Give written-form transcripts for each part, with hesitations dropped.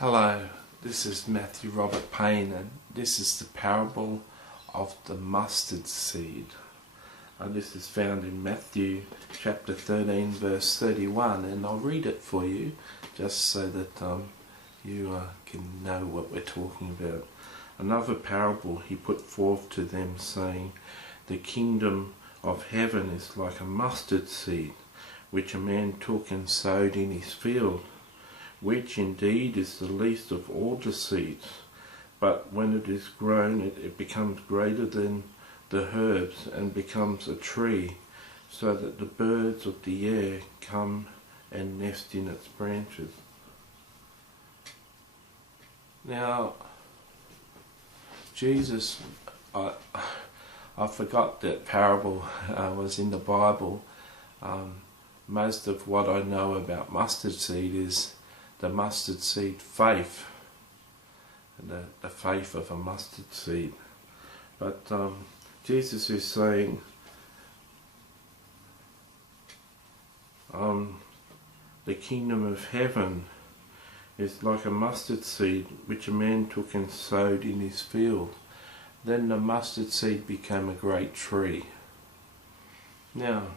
Hello, this is Matthew Robert Payne, and this is the parable of the mustard seed. And this is found in Matthew chapter 13 verse 31, and I'll read it for you just so that you can know what we're talking about. Another parable he put forth to them, saying, "The kingdom of heaven is like a mustard seed, which a man took and sowed in his field, which indeed is the least of all the seeds, but when it is grown it becomes greater than the herbs and becomes a tree, so that the birds of the air come and nest in its branches." Now, Jesus, I forgot that parable was in the Bible. Most of what I know about mustard seed is the mustard seed faith, the faith of a mustard seed. But Jesus is saying, the kingdom of heaven is like a mustard seed which a man took and sowed in his field. Then the mustard seed became a great tree. Now,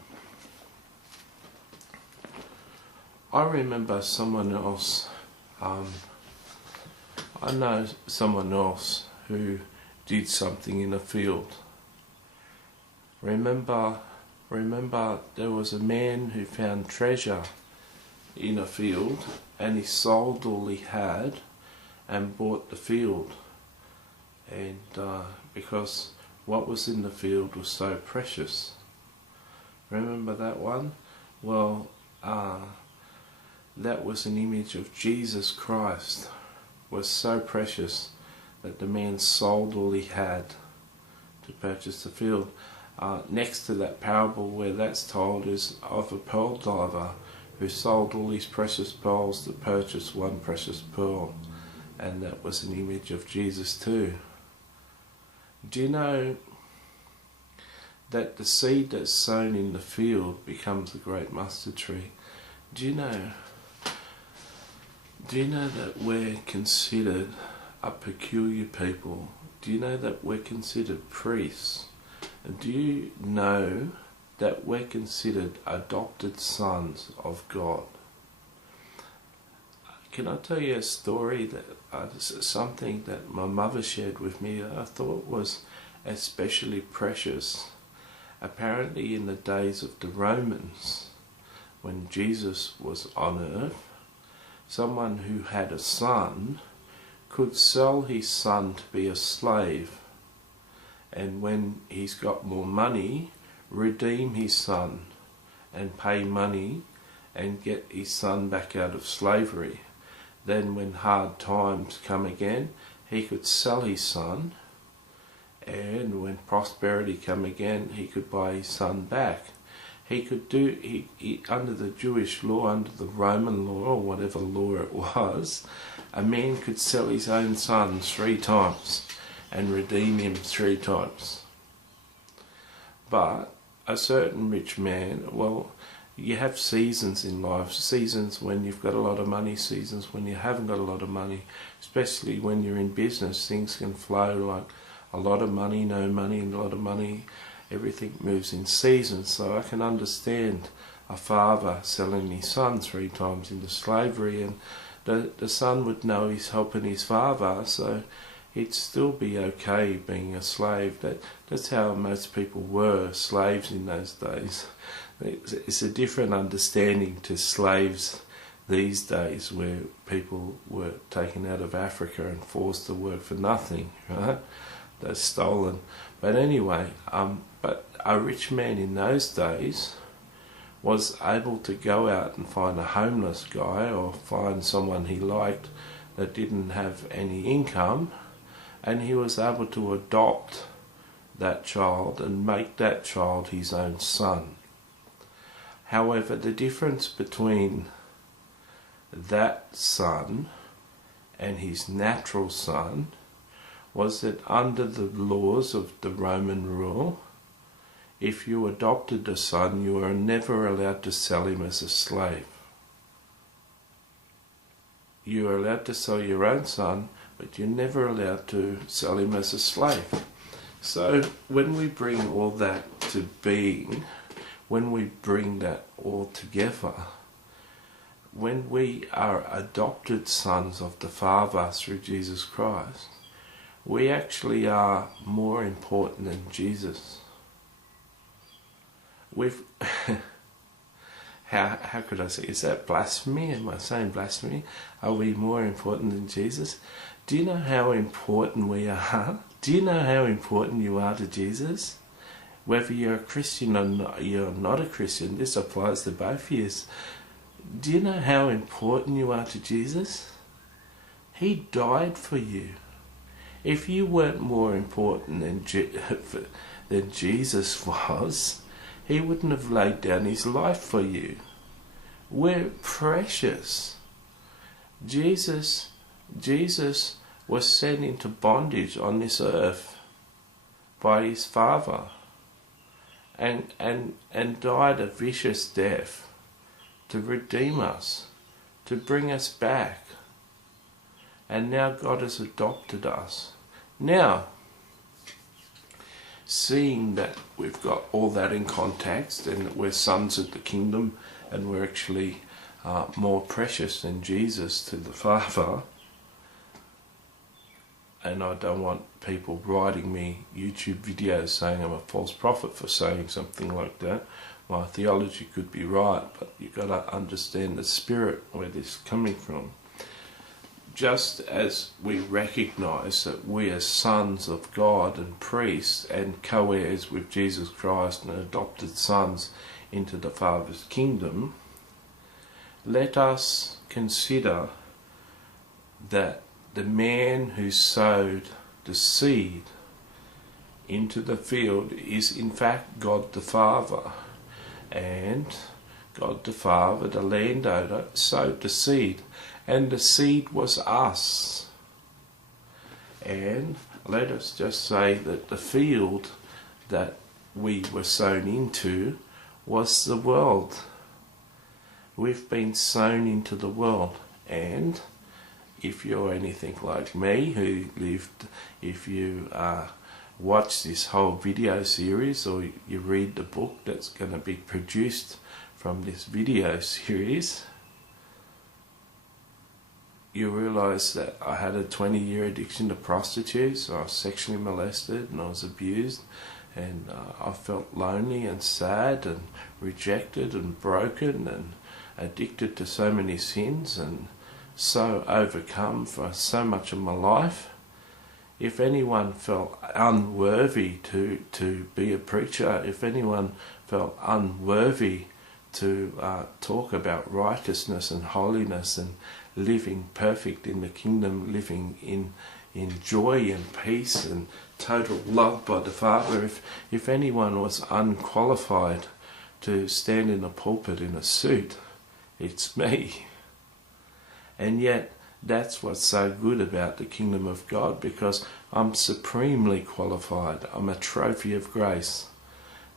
I remember someone else, I know someone else who did something in a field. Remember there was a man who found treasure in a field, and he sold all he had and bought the field. And because what was in the field was so precious. Remember that one? Well, that was an image of Jesus Christ, was so precious that the man sold all he had to purchase the field. Next to that parable where that's told is of a pearl diver who sold all his precious pearls to purchase one precious pearl, and that was an image of Jesus too. Do you know that the seed that's sown in the field becomes a great mustard tree? Do you know that we're considered a peculiar people? Do you know that we're considered priests? And do you know that we're considered adopted sons of God? Can I tell you a story that something that my mother shared with me that I thought was especially precious? Apparently in the days of the Romans, when Jesus was on earth, someone who had a son could sell his son to be a slave, and when he's got more money, redeem his son and pay money and get his son back out of slavery. Then when hard times come again, he could sell his son, and when prosperity come again, he could buy his son back. He could do, under the Jewish law, under the Roman law, or whatever law it was, a man could sell his own son 3 times and redeem him 3 times. But a certain rich man, well, you have seasons in life, seasons when you've got a lot of money, seasons when you haven't got a lot of money, especially when you're in business. Things can flow like a lot of money, no money, and a lot of money. Everything moves in seasons, so I can understand a father selling his son 3 times into slavery, and the son would know he's helping his father, so he'd still be okay being a slave. That's how most people were slaves in those days. It's a different understanding to slaves these days, where people were taken out of Africa and forced to work for nothing, right? They're stolen. But anyway, but a rich man in those days was able to go out and find a homeless guy or find someone he liked that didn't have any income, and he was able to adopt that child and make that child his own son. However, the difference between that son and his natural son was that under the laws of the Roman rule, if you adopted a son, you were never allowed to sell him as a slave. you are allowed to sell your own son, but you're never allowed to sell him as a slave. So when we bring all that to being, when we bring that all together, when we are adopted sons of the Father through Jesus Christ, we actually are more important than Jesus. We've how could I say, is that blasphemy? Am I saying blasphemy? Are we more important than Jesus? Do you know how important we are? Do you know how important you are to Jesus? Whether you're a Christian or not, you're not a Christian, this applies to both of you. Do you know how important you are to Jesus? He died for you. If you weren't more important than Jesus was, he wouldn't have laid down his life for you. We're precious. Jesus was sent into bondage on this earth by his Father and died a vicious death to redeem us, to bring us back. And now God has adopted us. Now, seeing that we've got all that in context and that we're sons of the kingdom and we're actually more precious than Jesus to the Father, and I don't want people writing me YouTube videos saying I'm a false prophet for saying something like that. My theology could be right, but you've got to understand the spirit where this is coming from. Just as we recognise that we are sons of God and priests and co-heirs with Jesus Christ and adopted sons into the Father's kingdom, let us consider that the man who sowed the seed into the field is in fact God the Father, and God the Father, the landowner, sowed the seed, and the seed was us. And let us just say that the field that we were sown into was the world. We've been sown into the world, and if you're anything like me, if you watch this whole video series or you read the book that's going to be produced from this video series, you realise that I had a 20-year addiction to prostitutes. I was sexually molested and I was abused, and I felt lonely and sad and rejected and broken and addicted to so many sins and so overcome for so much of my life. If anyone felt unworthy to be a preacher, if anyone felt unworthy to talk about righteousness and holiness and living perfect in the kingdom, living in joy and peace and total love by the Father, if anyone was unqualified to stand in a pulpit in a suit, it's me. And yet, that's what's so good about the kingdom of God, because I'm supremely qualified. I'm a trophy of grace.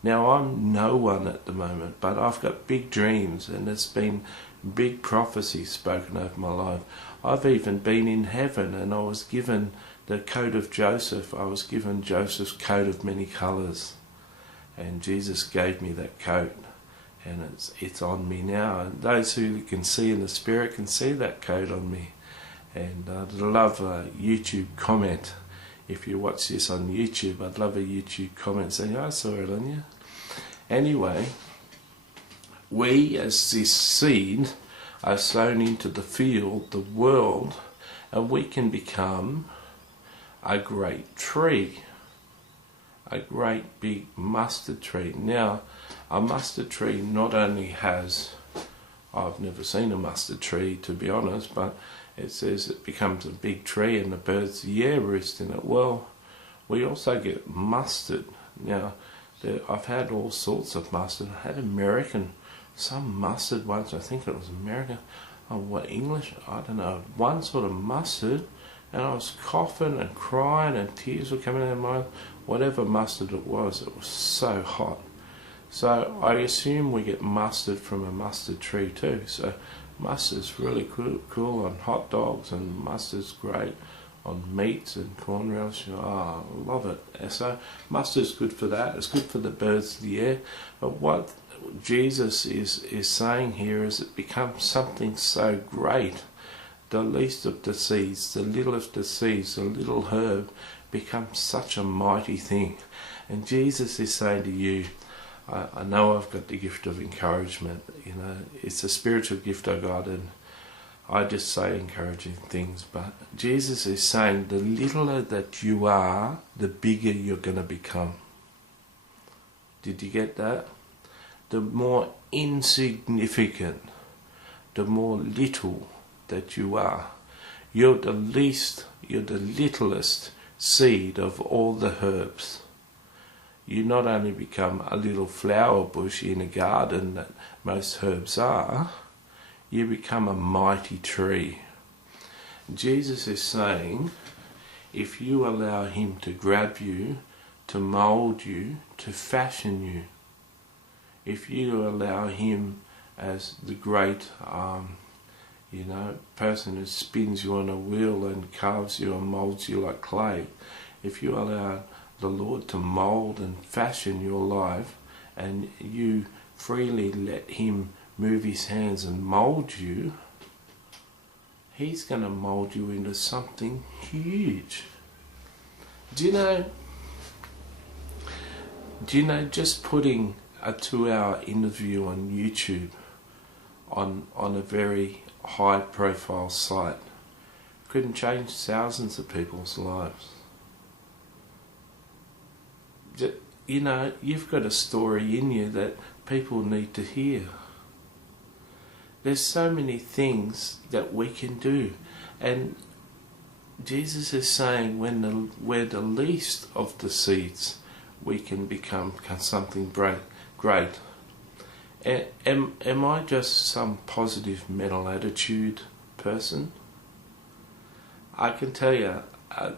Now, I'm no one at the moment, but I've got big dreams, and there's been big prophecies spoken over my life. I've even been in heaven, and I was given the coat of Joseph. I was given Joseph's coat of many colours, and Jesus gave me that coat, and it's on me now. And those who can see in the Spirit can see that coat on me. And I'd love a YouTube comment. If you watch this on YouTube, I'd love a YouTube comment saying, I saw it on you. Anyway, we as this seed are sown into the field, the world, and we can become a great tree. A great big mustard tree. Now, a mustard tree not only has, I've never seen a mustard tree to be honest, but it says it becomes a big tree and the birds of the air roost in it. Well, we also get mustard. Now, I've had all sorts of mustard. I had some mustard once, I think it was American, English, I don't know, one sort of mustard, and I was coughing and crying and tears were coming out of my eyes. Whatever mustard it was so hot. So I assume we get mustard from a mustard tree too. So Mustard's really cool on hot dogs, and mustard's great on meats and corn relish. Oh, I love it. So mustard's good for that. It's good for the birds of the air. But what Jesus is saying here is it becomes something so great. The least of the seeds, the littlest of seeds, the little herb becomes such a mighty thing. And Jesus is saying to you, I know I've got the gift of encouragement, you know, it's a spiritual gift I got, and I just say encouraging things, but Jesus is saying the littler that you are, the bigger you're going to become. Did you get that? The more insignificant, the more little that you are. You're the least, you're the littlest seed of all the herbs. You not only become a little flower bush in a garden that most herbs are, you become a mighty tree. Jesus is saying, if you allow him to grab you, to mould you, to fashion you, if you allow him as the great person who spins you on a wheel and carves you and moulds you like clay, if you allow the Lord to mould and fashion your life, and you freely let him move his hands and mould you, he's going to mould you into something huge. Do you know just putting a 2-hour interview on YouTube on a very high profile site couldn't change thousands of people's lives? You know, you've got a story in you that people need to hear. There's so many things that we can do, and Jesus is saying when we're the least of the seeds, we can become something great. Am I just some positive mental attitude person? I can tell you,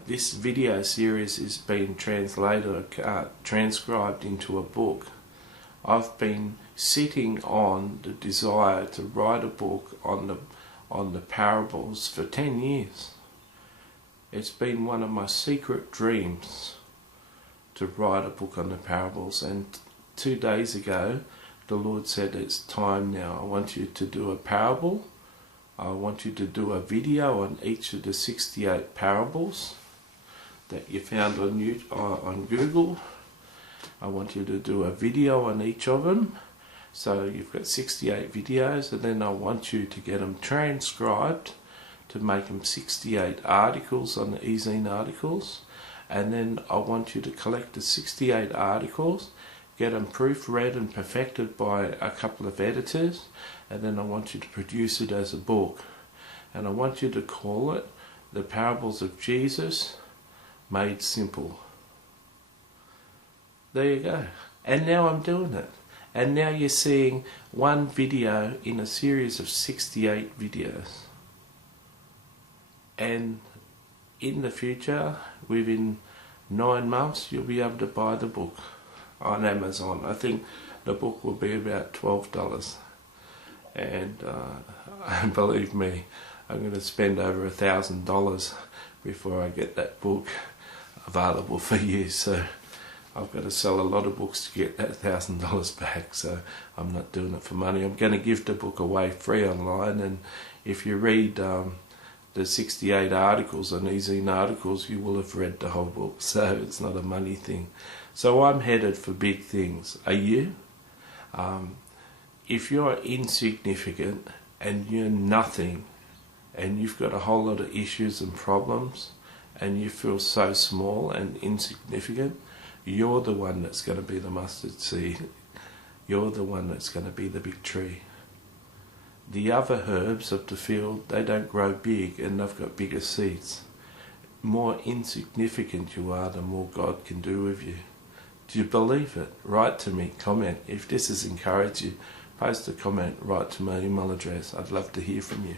this video series is being transcribed into a book. I've been sitting on the desire to write a book on the parables for 10 years. It's been one of my secret dreams to write a book on the parables, and 2 days ago the Lord said, it's time now. I want you to do a parable. I want you to do a video on each of the 68 parables that you found on Google. I want you to do a video on each of them. So you've got 68 videos, and then I want you to get them transcribed to make them 68 articles on the eZine articles. And then I want you to collect the 68 articles, get them proofread and perfected by a couple of editors, and then I want you to produce it as a book. And I want you to call it The Parables of Jesus Made Simple. There you go. And now I'm doing it. And now you're seeing one video in a series of 68 videos. And in the future, within 9 months, you'll be able to buy the book on Amazon. I think the book will be about $12. And believe me, I'm going to spend over $1,000 before I get that book available for you. So I've got to sell a lot of books to get that $1,000 back, so I'm not doing it for money. I'm going to give the book away free online, and if you read the 68 articles on eZine articles, you will have read the whole book, so it's not a money thing. So I'm headed for big things. Are you? If you're insignificant and you're nothing, and you've got a whole lot of issues and problems, and you feel so small and insignificant, you're the one that's going to be the mustard seed. You're the one that's going to be the big tree. The other herbs of the field, they don't grow big, and they've got bigger seeds. More insignificant you are, the more God can do with you. Do you believe it? Write to me, comment. If this has encouraged you, post a comment, write to my email address. I'd love to hear from you.